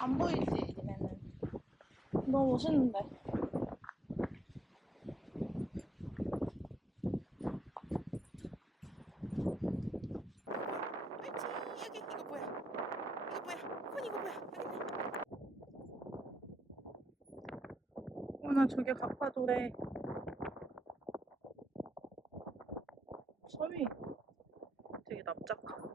안 보이지, 얘네는. 너무 멋있는데. 알지? 여기 이거 뭐야? 이거 뭐야? 콘 이거 뭐야? 여기. 어나 저게 가파도래. 섬이 되게 납작하고.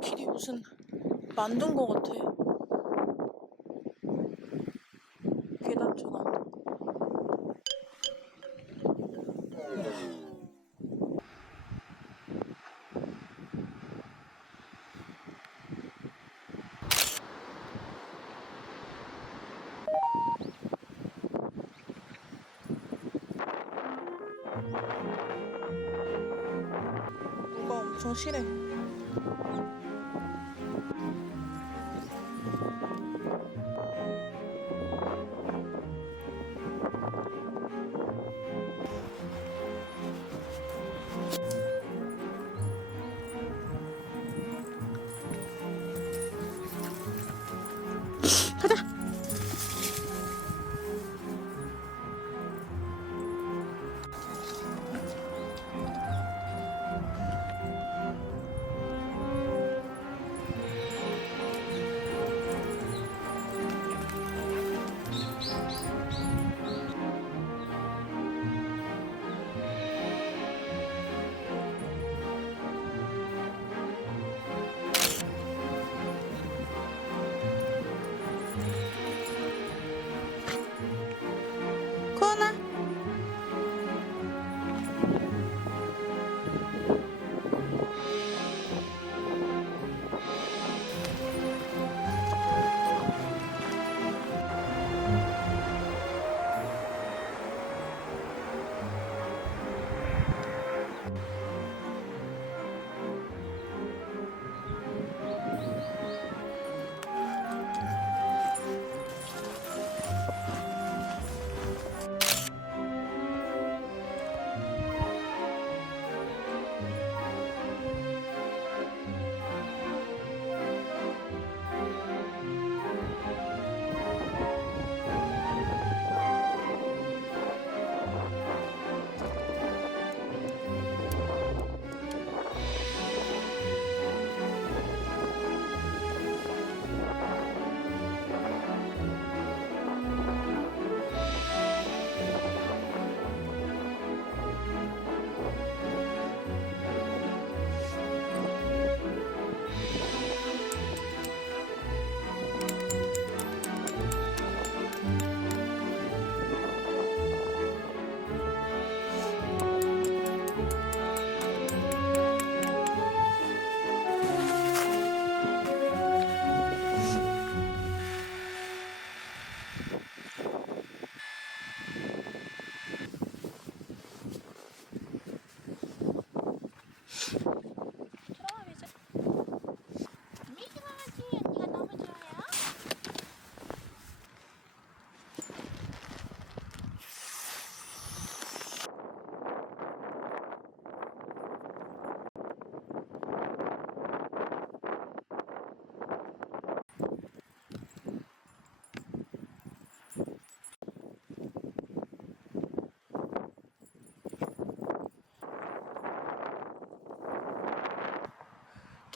길이 무슨 만든 거 같아. 계단처럼. 누가 엄청 실해.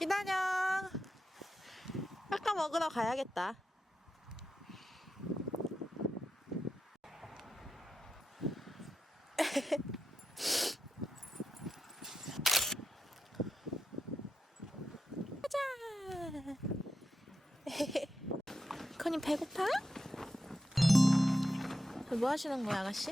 기다려. 아까 먹으러 가야겠다. 가자. 커님 배고파? 뭐 하시는 거야, 아가씨?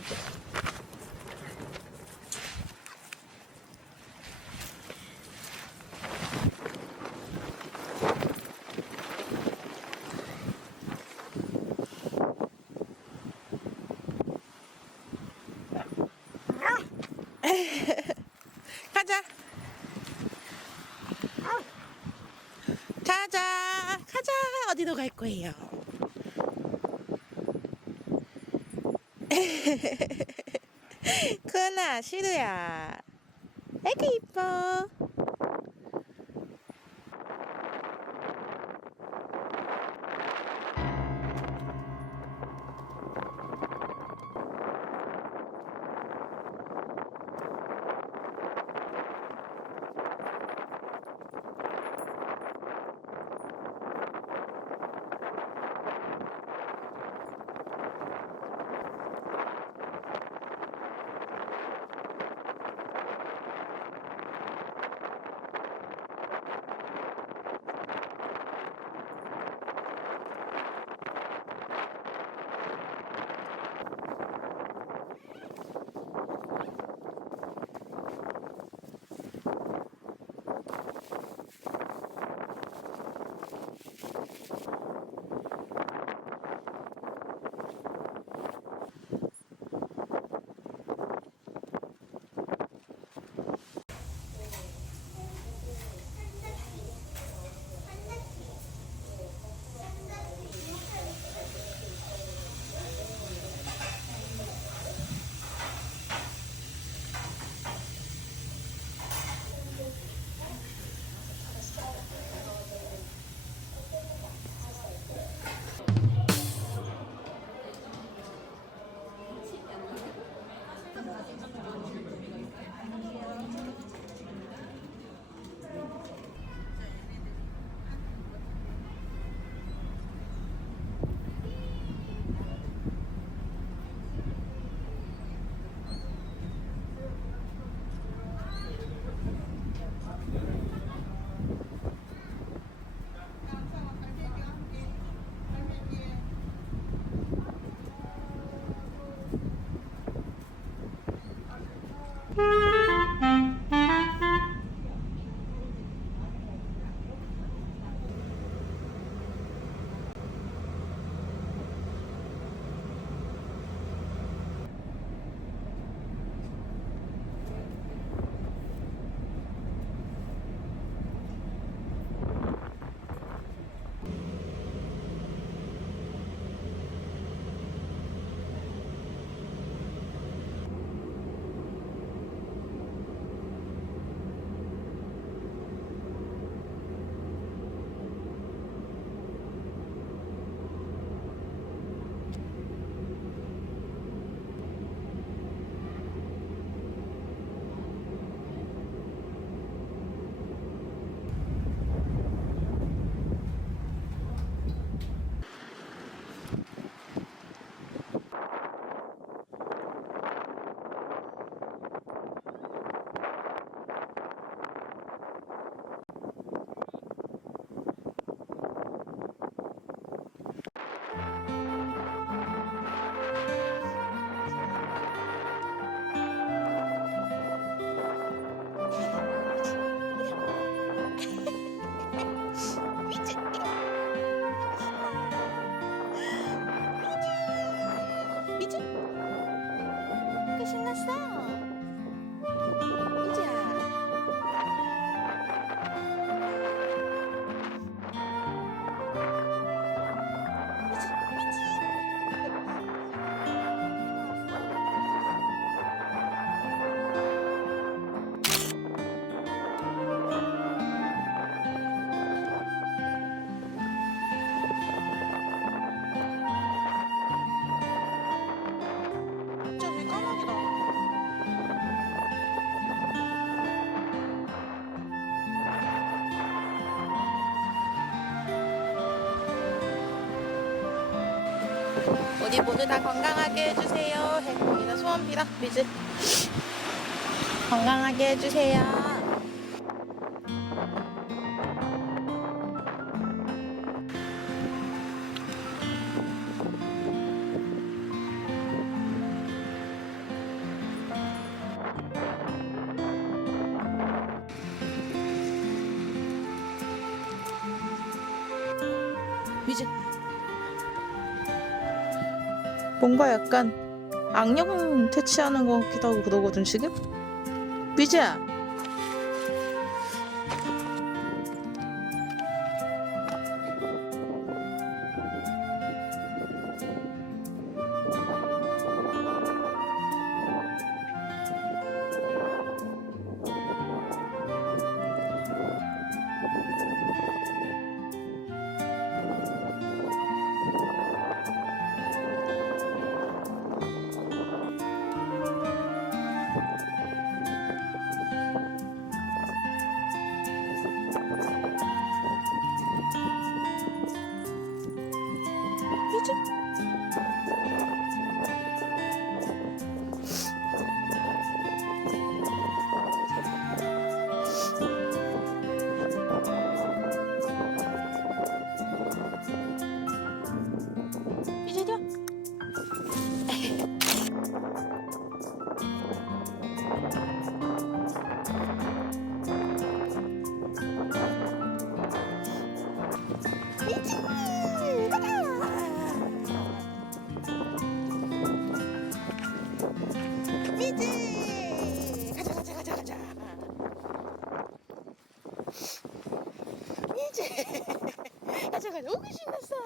있죠. 가자. 가자. 가자. 어디로 갈 거예요? 크나 시루야. 아이고 이뻐 우리 모두 다 건강하게 해주세요. 행복이나 소원 빌어. 미즈. 건강하게 해주세요. 미즈. 뭔가 약간 악령 퇴치하는 것 같기도 하고 그러거든 지금? 미즈야 가자 오기 신났어.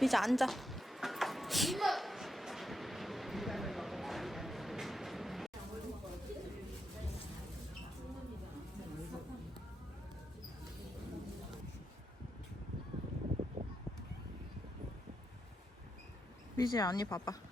미즈 앉아. 미즈 언니 봐봐